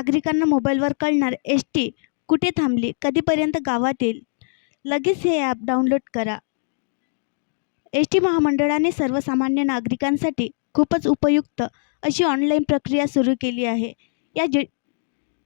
नागरिकांना मोबाईलवर कळणार एस टी कुठे थांबली, कधीपर्यंत गावात येईल. लगेच हे ॲप डाउनलोड करा. एस टी महामंडळाने सर्वसामान्य नागरिकांसाठी खूपच उपयुक्त अशी ऑनलाईन प्रक्रिया सुरू केली आहे.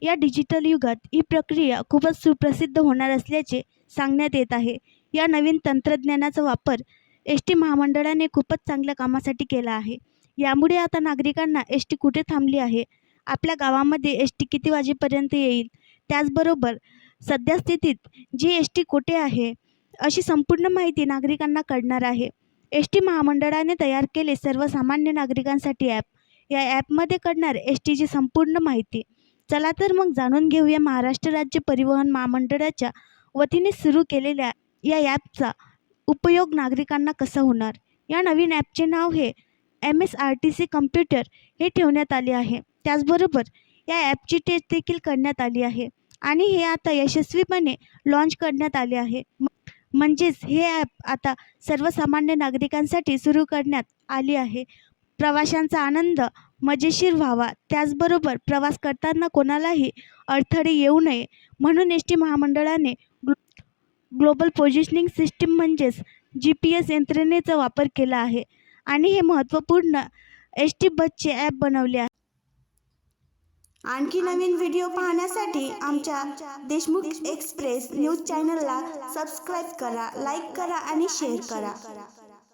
या डिजिटल युगात ही प्रक्रिया खूपच सुप्रसिद्ध होणार असल्याचे सांगण्यात येत आहे. या नवीन तंत्रज्ञानाचा वापर एस टी महामंडळाने खूपच चांगल्या कामासाठी केला आहे. यामुळे आता नागरिकांना एस टी कुठे थांबली आहे, आपल्या गावामध्ये एस टी किती वाजेपर्यंत येईल, त्याचबरोबर सद्यस्थितीत जी एस टी कुठे आहे अशी संपूर्ण माहिती नागरिकांना कळणार आहे. एस टी महामंडळाने तयार केले सर्वसामान्य नागरिकांसाठी ॲप. या ॲपमध्ये कळणार एस टीची संपूर्ण माहिती. चला तर मग जाणून घेऊया महाराष्ट्र राज्य परिवहन महामंडळाच्या वतीने सुरू केलेल्या या ॲपचा उपयोग नागरिकांना कसा होणार. या नवीन ॲपचे नाव हे MSRTC कम्प्युटर हे ठेवण्यात आले आहे. त्याचबरोबर या ॲपची टेस्ट देखील करण्यात आली आहे आणि हे आता यशस्वीपणे लॉन्च करण्यात आले आहे. म्हणजेच हे ॲप आता सर्वसामान्य नागरिकांसाठी सुरू करण्यात आली आहे. प्रवाशांचा आनंद मजेशीर व्हावा, त्याचबरोबर प्रवास करताना कोणालाही अडथळे येऊ नये म्हणून एस टी महामंडळाने ग्लोबल पोझिशनिंग सिस्टीम म्हणजेच GPS यंत्रणेचा वापर केला आहे आणि हे महत्त्वपूर्ण एस टी बसचे ॲप बनवले आहे. आणखी नवीन व्हिडिओ पाहण्यासाठी आमच्या देशमुख एक्सप्रेस न्यूज चॅनलला सबस्क्राईब करा, लाईक करा आणि शेअर करा.